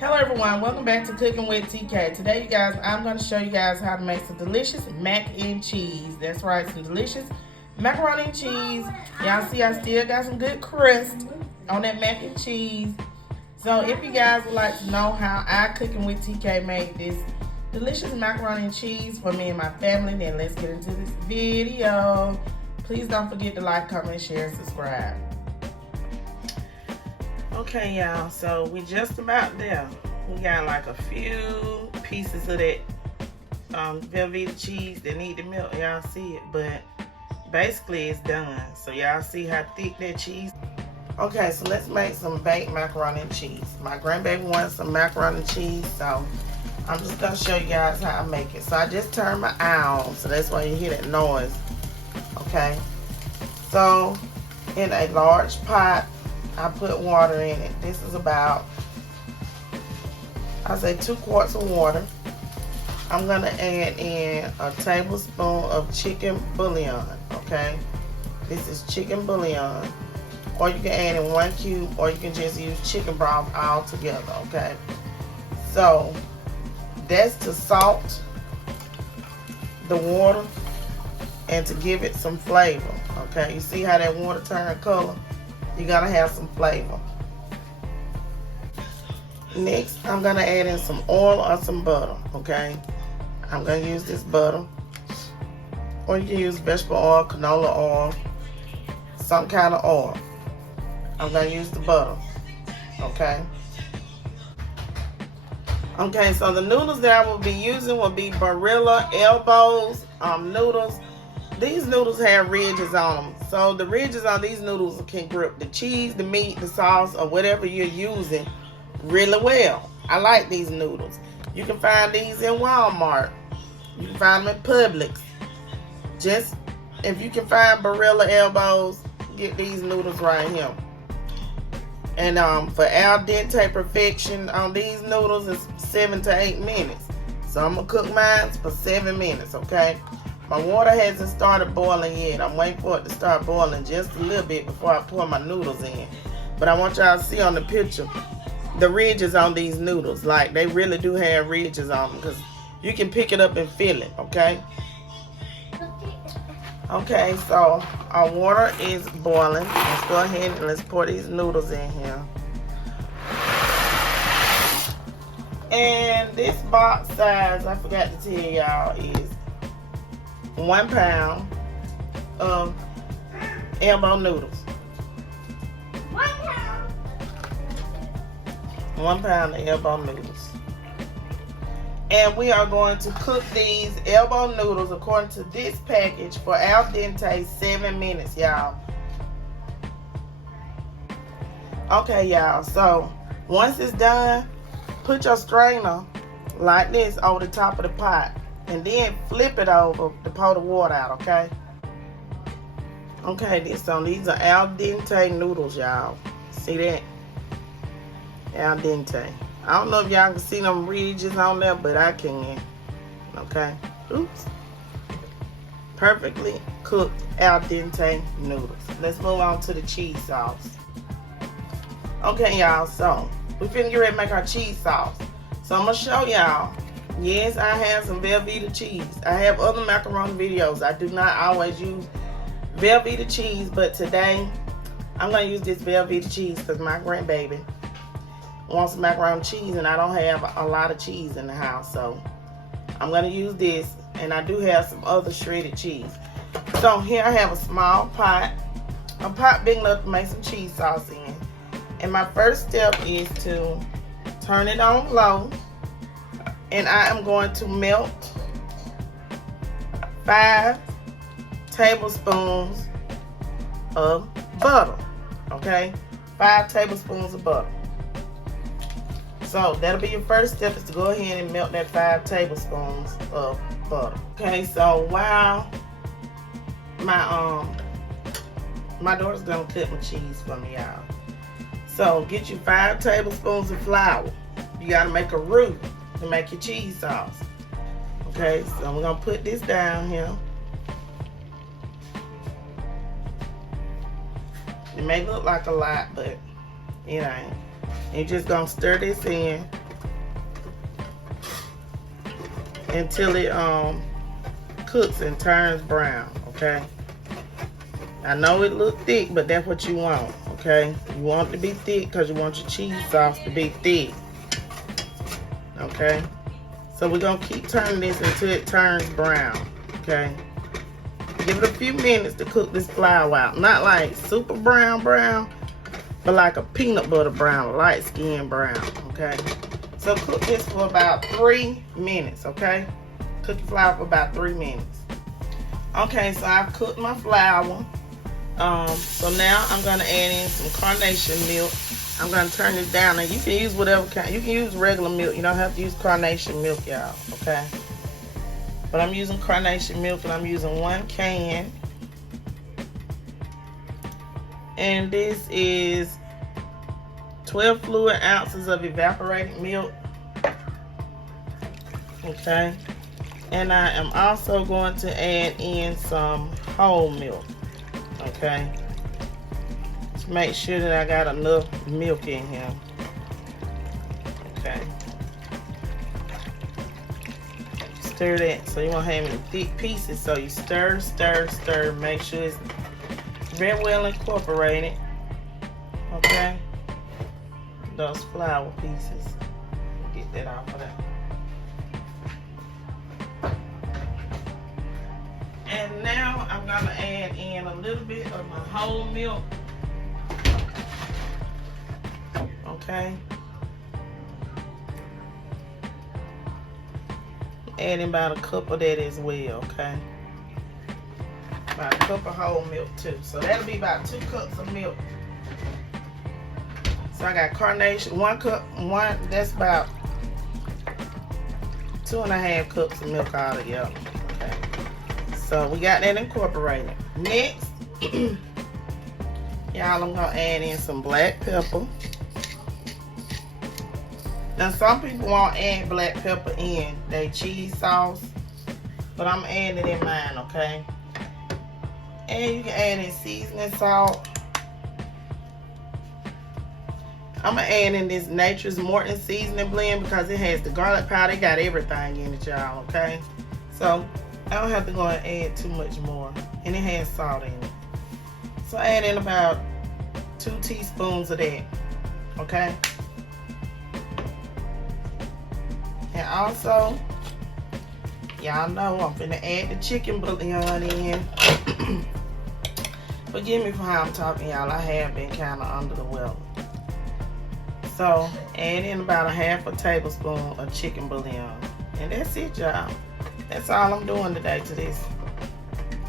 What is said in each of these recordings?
Hello everyone, welcome back to Cooking with TK. Today you guys, I'm going to show you guys how to make some delicious mac and cheese. That's right, some delicious macaroni and cheese. Y'all see I still got some good crust on that mac and cheese. So if you guys would like to know how I Cooking with TK made this delicious macaroni and cheese for me and my family, then let's get into this video. Please don't forget to like, comment, share, and subscribe. Okay, y'all, so we just about there. We got like a few pieces of that Velveeta cheese that need to melt. Y'all see it, but basically it's done. So y'all see how thick that cheese. Okay, so let's make some baked macaroni and cheese. My grandbaby wants some macaroni and cheese, so I'm just gonna show you guys how I make it. So I just turned my eye on, so that's why you hear that noise. Okay, so in a large pot, I put water in it. This is about, I say 2 quarts of water. I'm gonna add in a tablespoon of chicken bouillon, okay? This is chicken bouillon. Or you can add in 1 cube, or you can just use chicken broth all together, okay? So, that's to salt the water and to give it some flavor, okay? You see how that water turned color? You gotta have some flavor. Next, I'm gonna add in some oil or some butter, okay? I'm gonna use this butter. Or you can use vegetable oil, canola oil, some kind of oil. I'm gonna use the butter, okay? Okay, so the noodles that I will be using will be Barilla elbows noodles. These noodles have ridges on them. So the ridges on these noodles can grip the cheese, the meat, the sauce, or whatever you're using really well. I like these noodles. You can find these in Walmart. You can find them in Publix. Just, if you can find Barilla elbows, get these noodles right here. And for al dente perfection on these noodles is 7 to 8 minutes. So I'm going to cook mine for 7 minutes, okay? My water hasn't started boiling yet. I'm waiting for it to start boiling just a little bit before I pour my noodles in. But I want y'all to see on the picture the ridges on these noodles. Like, they really do have ridges on them because you can pick it up and feel it, okay? Okay, so our water is boiling. Let's go ahead and let's pour these noodles in here. And this box size, I forgot to tell y'all, is 1 pound of elbow noodles. 1 pound. 1 pound of elbow noodles. And we are going to cook these elbow noodles according to this package for al dente 7 minutes, y'all. Okay, y'all. So once it's done, put your strainer like this over the top of the pot. And then flip it over to pour the water out, okay? Okay, these are al dente noodles, y'all. See that? Al dente. I don't know if y'all can see them ridges on there, but I can. Okay? Oops. Perfectly cooked al dente noodles. Let's move on to the cheese sauce. Okay, y'all. So, we finna get ready to make our cheese sauce. So, I'm gonna show y'all. Yes, I have some Velveeta cheese. I have other macaroni videos. I do not always use Velveeta cheese, but today I'm going to use this Velveeta cheese because my grandbaby wants macaroni cheese and I don't have a lot of cheese in the house. So I'm going to use this, and I do have some other shredded cheese. So here I have a small pot, a pot big enough to make some cheese sauce in. And my first step is to turn it on low. And I am going to melt 5 tablespoons of butter, okay? 5 tablespoons of butter. So that'll be your first step, is to go ahead and melt that 5 tablespoons of butter. Okay, so while my daughter's gonna cut my cheese for me, y'all. So get you 5 tablespoons of flour. You gotta make a roux to make your cheese sauce. Okay, so we're gonna put this down here. It may look like a lot, but it ain't. You're just gonna stir this in until it cooks and turns brown, okay? I know it look thick, but that's what you want, okay? You want it to be thick because you want your cheese sauce to be thick, okay? So we're going to keep turning this until it turns brown, okay? Give it a few minutes to cook this flour out. Not like super brown, but like a peanut butter brown, light skin brown, okay? So cook this for about 3 minutes, okay? Cook your flour for about 3 minutes. Okay, so I've cooked my flour. So now I'm gonna add in some carnation milk. I'm gonna turn this down, and you can use whatever kind. You can use regular milk. You don't have to use carnation milk, y'all. Okay. But I'm using carnation milk, and I'm using 1 can. And this is 12 fluid ounces of evaporated milk. Okay. And I am also going to add in some whole milk. Okay, to make sure that I got enough milk in here. Okay, stir that so you won't have any thick pieces. So you stir, make sure it's very well incorporated. Okay, those flour pieces. Get that off of there. And now I'm going to add in a little bit of my whole milk. Okay. Adding about a cup of that as well, okay? About a cup of whole milk too. So that'll be about 2 cups of milk. So I got carnation, 1 cup, that's about 2.5 cups of milk altogether. Okay. So we got that incorporated. Next, y'all, I'm gonna add in some black pepper. Now some people won't add black pepper in their cheese sauce, but I'm adding it in mine, okay? And you can add in seasoning salt. I'm gonna add in this Nature's Morton seasoning blend because it has the garlic powder. It got everything in it, y'all, okay? So I don't have to go and add too much more. And it has salt in it. So I add in about 2 teaspoons of that. Okay? And also, y'all know I'm finna add the chicken bouillon in. Forgive me for how I'm talking, y'all. I have been kind of under the weather. So add in about a half a tablespoon of chicken bouillon. And that's it, y'all. That's all I'm doing today to this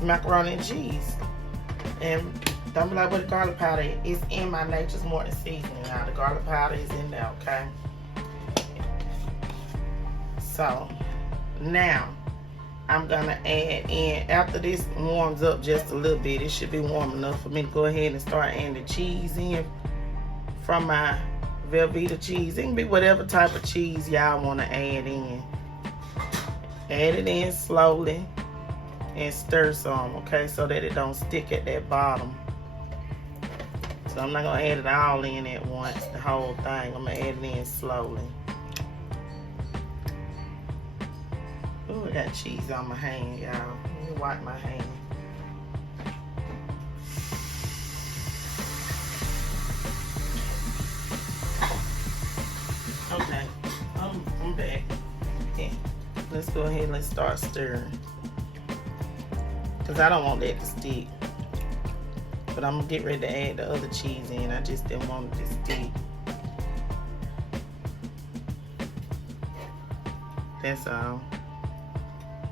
macaroni and cheese. And don't be like, what the garlic powder is. It's in my Nature's Morton seasoning. Now the garlic powder is in there, okay? So now I'm gonna add in, after this warms up just a little bit, it should be warm enough for me to go ahead and start adding the cheese in from my Velveeta cheese. It can be whatever type of cheese y'all want to add in. Add it in slowly and stir some, okay, so that it don't stick at that bottom. So I'm not gonna add it all in at once, the whole thing. I'm gonna add it in slowly. Ooh, I got cheese on my hand, y'all. Let me wipe my hand. Okay, I'm back. Yeah. Let's go ahead and let's start stirring. Because I don't want that to stick. But I'm going to get ready to add the other cheese in. I just didn't want it to stick. That's all.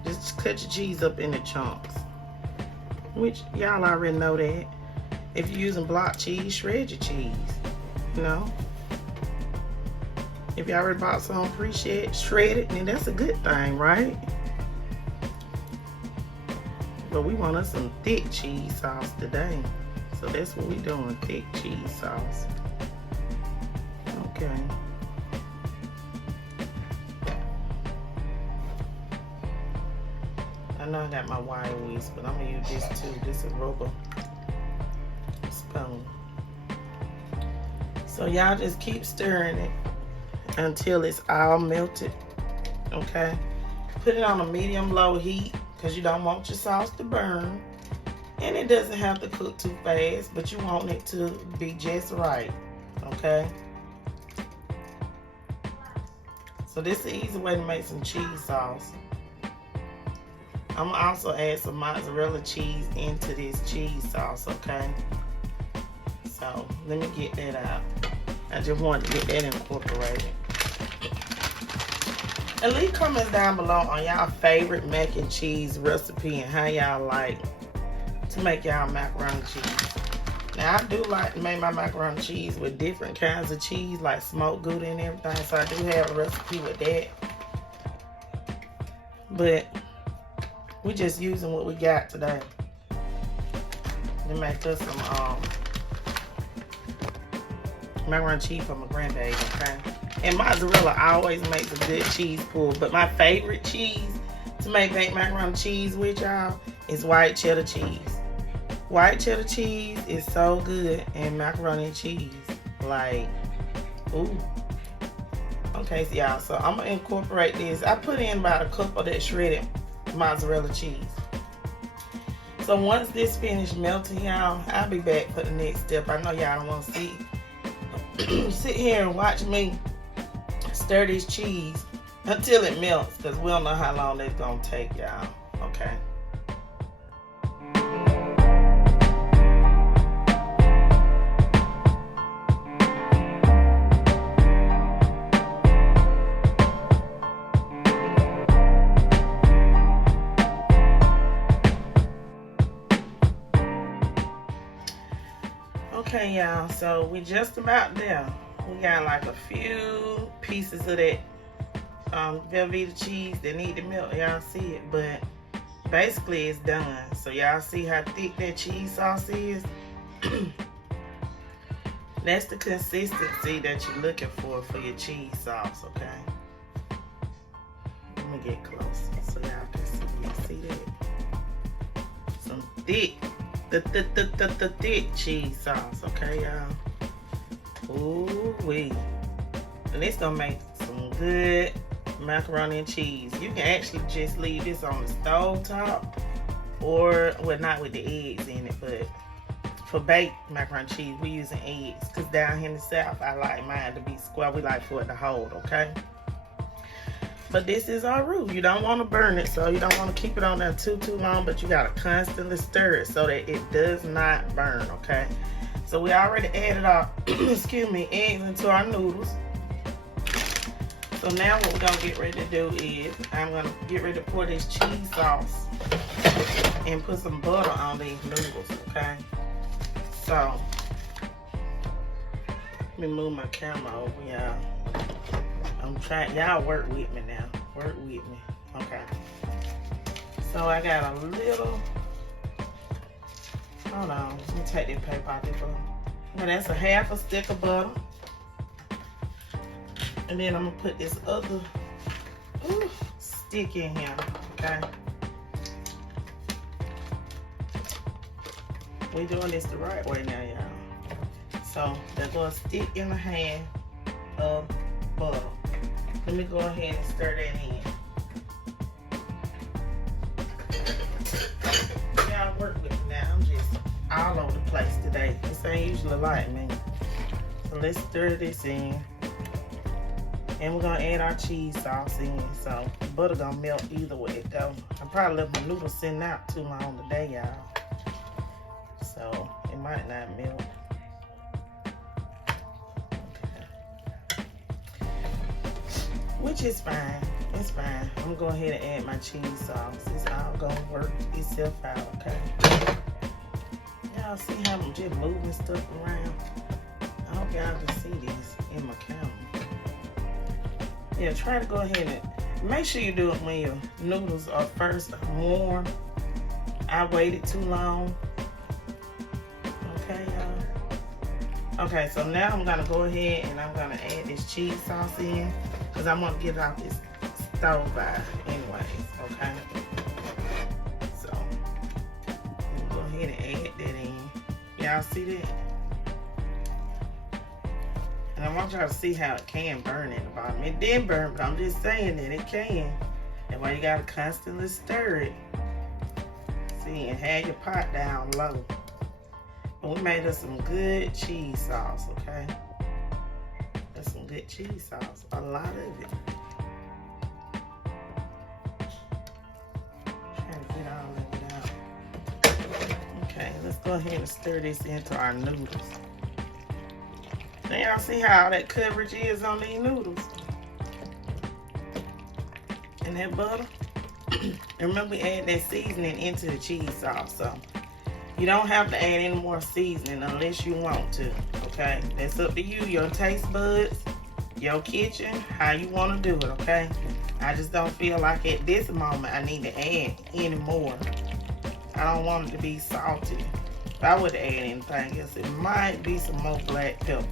Just cut your cheese up into chunks. Which y'all already know that. If you're using block cheese, shred your cheese. You know? If you already bought some shredded, then that's a good thing, right? But we want us some thick cheese sauce today. So that's what we're doing, thick cheese sauce. Okay. I know I got my wire whisk, but I'm gonna use this too. This is a rubber spoon. So y'all just keep stirring it until it's all melted, okay? Put it on a medium-low heat because you don't want your sauce to burn. And it doesn't have to cook too fast, but you want it to be just right, okay? So this is an easy way to make some cheese sauce. I'm gonna also add some mozzarella cheese into this cheese sauce, okay? So let me get that out. I just wanted to get that incorporated. And leave comments down below on y'all favorite mac and cheese recipe and how y'all like to make y'all macaroni cheese. Now I do like to make my macaroni cheese with different kinds of cheese, like smoked Gouda and everything. So I do have a recipe with that. But we just using what we got today to make us some macaroni cheese for my granddad, okay? And mozzarella always makes a good cheese pull. But my favorite cheese to make baked macaroni cheese with, y'all, is white cheddar cheese. White cheddar cheese is so good in macaroni and cheese. Like, ooh. Okay, so y'all, so I'm gonna incorporate this. I put in about a cup of that shredded mozzarella cheese. So once this finished melting, y'all, I'll be back for the next step. I know y'all don't want to see sit here and watch me stir this cheese until it melts, because we don't know how long that's gonna take, y'all. Okay. Okay, y'all, so we just about there. We got like a few pieces of that Velveeta cheese that need to melt. Y'all see it, but basically it's done. So y'all see how thick that cheese sauce is? That's the consistency that you're looking for your cheese sauce, okay? Let me get close so y'all can see. You see that? Some thick, the thick cheese sauce, okay, y'all? Ooh wee. And it's gonna make some good macaroni and cheese. You can actually just leave this on the stove top, or well, not with the eggs in it, but for baked macaroni and cheese we using eggs, because down here in the south I like mine to be square. We like for it to hold, okay? But this is our rule. You don't want to burn it, so you don't want to keep it on there too long, but you gotta constantly stir it so that it does not burn, okay? So we already added our excuse me, eggs into our noodles. So now what we're gonna get ready to do is I'm gonna get ready to pour this cheese sauce and put some butter on these noodles, okay? So let me move my camera over, y'all. I'm trying, y'all work with me now. Work with me. Okay. So I got a little, hold on, let me take this paper out there. Now that's a half a stick of butter. And then I'm gonna put this other stick in here, okay? We're doing this the right way now, y'all. So there's a stick and a half of butter. Let me go ahead and stir that in. Y'all work with me now. I'm just all over the place today. This ain't usually like me. So let's stir this in. And we're gonna add our cheese sauce in. So the butter gonna melt either way it go. I probably left my noodles sitting out too long today, y'all. So it might not melt. Which is fine. It's fine. I'm gonna go ahead and add my cheese sauce. It's all gonna work itself out, okay? Y'all see how I'm just moving stuff around? I hope y'all can see this in my camera. Yeah, try to go ahead and make sure you do it when your noodles are first warm. I waited too long. Okay, y'all. Okay, so now I'm gonna go ahead and I'm gonna add this cheese sauce in, because I'm gonna get it off this stove by anyways, okay? So I'm gonna go ahead and add that in. Y'all see that? And I want y'all to see how it can burn at the bottom. It didn't burn, but I'm just saying that it can. That's why you gotta constantly stir it. See, and have your pot down low. But we made us some good cheese sauce, okay? That's some good cheese sauce. A lot of it. Trying to get all of it out. Okay, let's go ahead and stir this into our noodles. Now y'all see how that coverage is on these noodles? And that butter. And remember, we add that seasoning into the cheese sauce, so you don't have to add any more seasoning unless you want to, okay? That's up to you, your taste buds, your kitchen, how you want to do it, okay? I just don't feel like at this moment I need to add any more. I don't want it to be salty. If I would add anything else, it might be some more black pepper.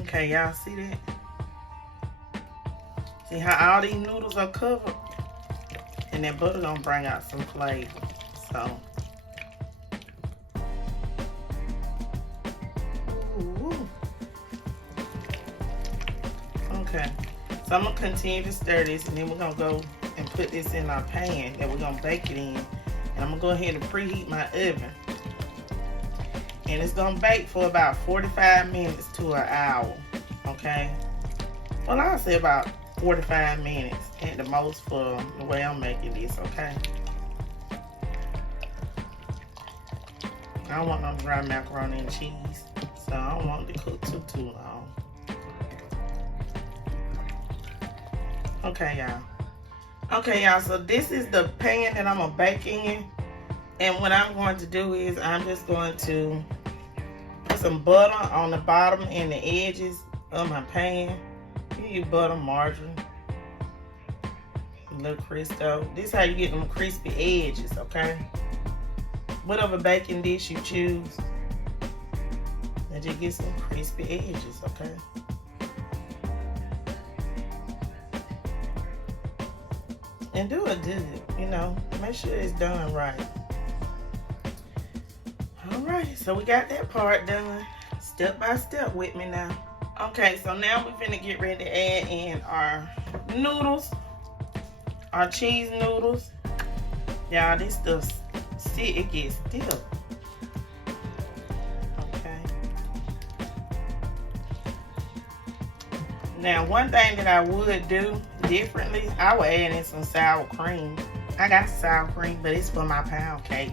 Okay, y'all see that? See how all these noodles are covered? And that butter gonna bring out some flavor. So, ooh. Okay, so I'm gonna continue to stir this, and then we're gonna go and put this in our pan that we're gonna bake it in. And I'm gonna go ahead and preheat my oven. And it's gonna bake for about 45 minutes to an hour, okay? Well, I'll say about 45 minutes at the most for the way I'm making this, okay? I don't want no dry macaroni and cheese, so I don't want it to cook too long. Okay, y'all. Okay, y'all, so this is the pan that I'm gonna bake in. And what I'm going to do is I'm just going to put some butter on the bottom and the edges of my pan. You use butter, margarine, a little Crisco. This is how you get them crispy edges, okay? Whatever baking dish you choose, and just get some crispy edges, okay? And do it good, you know. Make sure it's done right. Alright, so we got that part done. Step by step with me now. Okay, so now we're finna get ready to add in our noodles, our cheese noodles. Y'all, this stuff, see, it gets stiff. Okay. Now, one thing that I would do differently, I would add in some sour cream. I got sour cream, but it's for my pound cake.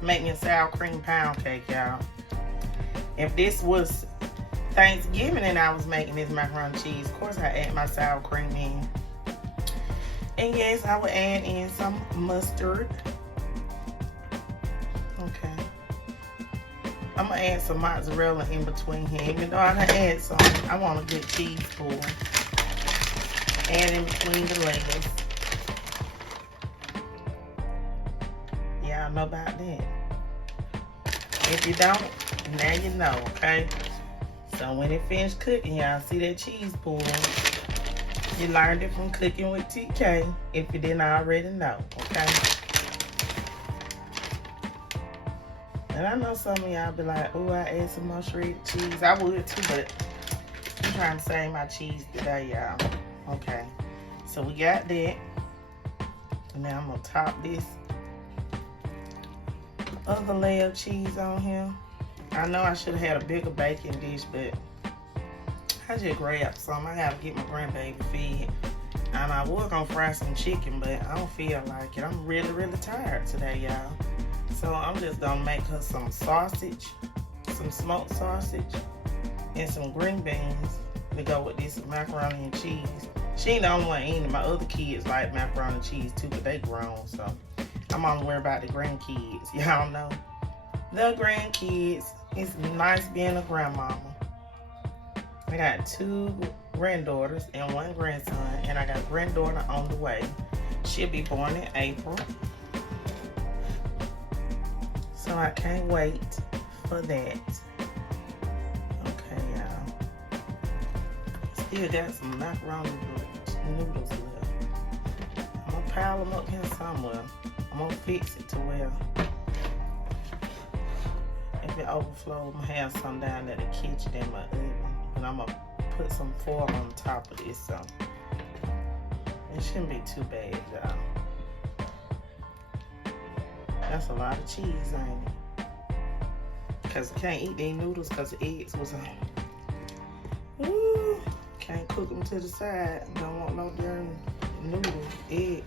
Make me a sour cream pound cake, y'all. If this was Thanksgiving and I was making this macaroni and cheese, of course I add my sour cream in. And yes, I would add in some mustard. Okay. I'm gonna add some mozzarella in between here. Even though I done add some, I want a good cheese pool. Add in between the layers. Y'all know about that. If you don't, now you know, okay? So when it finished cooking, y'all see that cheese pool. You learned it from Cooking with TK, if you didn't already know, okay? And I know some of y'all be like, oh, I add some more shredded cheese. I would too, but I'm trying to save my cheese today, y'all. Okay, so we got that. And now I'm gonna top this other layer of cheese on here. I know I should have had a bigger baking dish, but I just grabbed some. I gotta get my grandbaby fed. And I was gonna fry some chicken, but I don't feel like it. I'm really, really tired today, y'all. So I'm just gonna make her some sausage, some smoked sausage, and some green beans to go with this macaroni and cheese. She ain't the only one eating. My other kids like macaroni and cheese too, but they grown, so I'm only worried about the grandkids. Y'all know. The grandkids. It's nice being a grandmama. I got 2 granddaughters and 1 grandson, and I got a granddaughter on the way. She'll be born in April. So I can't wait for that. Okay, y'all. Still got some macaroni noodles left. I'm gonna pile them up here somewhere. I'm gonna fix it to where if it overflows, I'm gonna have some down at the kitchen in my oven. And I'm gonna put some foil on top of this, so It shouldn't be too bad, y'all. That's a lot of cheese, ain't it? Because I can't eat these noodles because the eggs was on. Ooh, can't cook them to the side. Don't want no darn noodle, egg.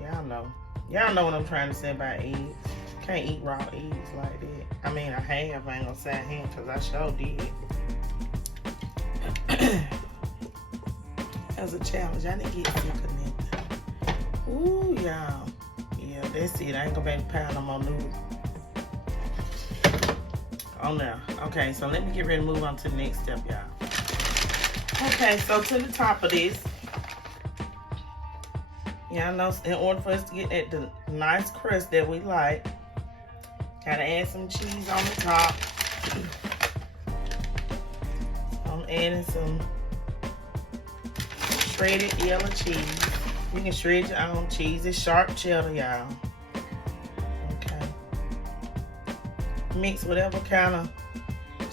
Y'all know. Y'all know what I'm trying to say about eggs. Can't eat raw eggs like that. I mean, I have. I ain't gonna say I have because I sure did. That was a challenge. I didn't get sick of that. Ooh, y'all. Yeah, that's it. I ain't gonna be able to pound no more noodles. Oh no. Okay, so let me get ready to move on to the next step, y'all. Okay, so to the top of this, y'all know in order for us to get that the nice crust that we like, gotta add some cheese on the top. I'm adding some shredded yellow cheese. You can shred your own cheese. It's sharp cheddar, y'all. Mix whatever kind of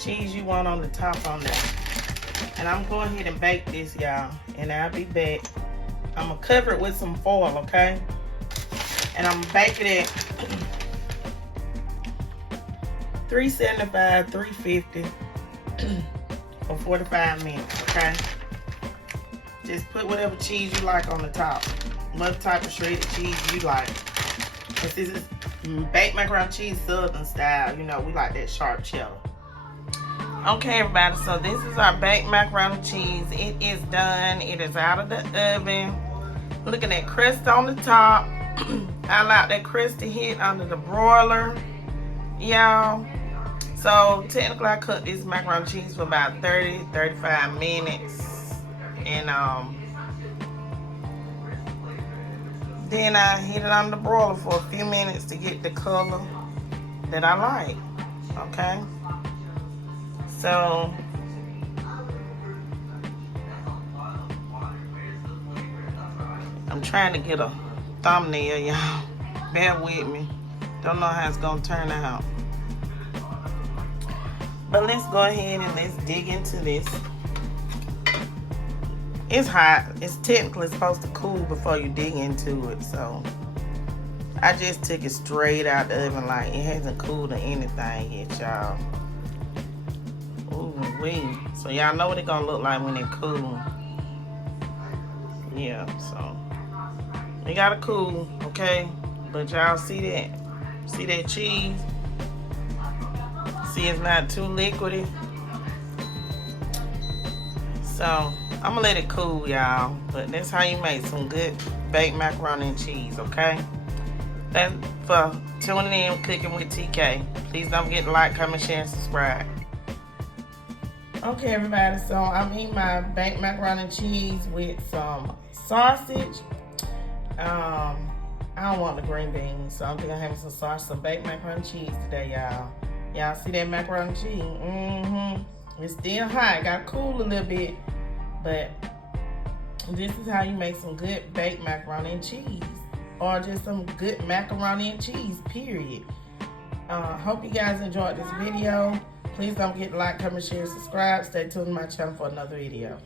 cheese you want on the top on there. And I'm going ahead and bake this, y'all. And I'll be back. I'm going to cover it with some foil, okay? And I'm going to bake it at 375, 350 for 45 minutes, okay? Just put whatever cheese you like on the top. What type of shredded cheese you like. This is baked macaroni and cheese southern style. You know, we like that sharp cheddar. Okay, everybody, so this is our baked macaroni and cheese. It is done. It is out of the oven. Look at that crust on the top. I allowed that crust to hit under the broiler, y'all. So technically I cooked this macaroni and cheese for about 30-35 minutes. And then I hit it on the broiler for a few minutes to get the color that I like, okay? So, I'm trying to get a thumbnail, y'all. Bear with me. Don't know how it's gonna turn out. But let's go ahead and let's dig into this. It's hot. It's technically supposed to cool before you dig into it. So I just took it straight out the oven, like it hasn't cooled or anything yet, y'all. Ooh wee. So y'all know what it's gonna look like when it cool. Yeah, so it gotta cool, okay? But y'all see that? See that cheese? See it's not too liquidy. So I'm gonna let it cool, y'all. But that's how you make some good baked macaroni and cheese, okay? Thanks for tuning in, Cooking with TK. Please don't forget to like, comment, share, and subscribe. Okay, everybody, so I'm eating my baked macaroni and cheese with some sausage. I don't want the green beans, so I'm thinking I'm having some sausage, some baked macaroni and cheese today, y'all. Y'all see that macaroni and cheese? It's still hot. Got to cool a little bit. But this is how you make some good baked macaroni and cheese. Or just some good macaroni and cheese, period. Hope you guys enjoyed this video. Please don't forget to like, comment, share, subscribe. Stay tuned to my channel for another video.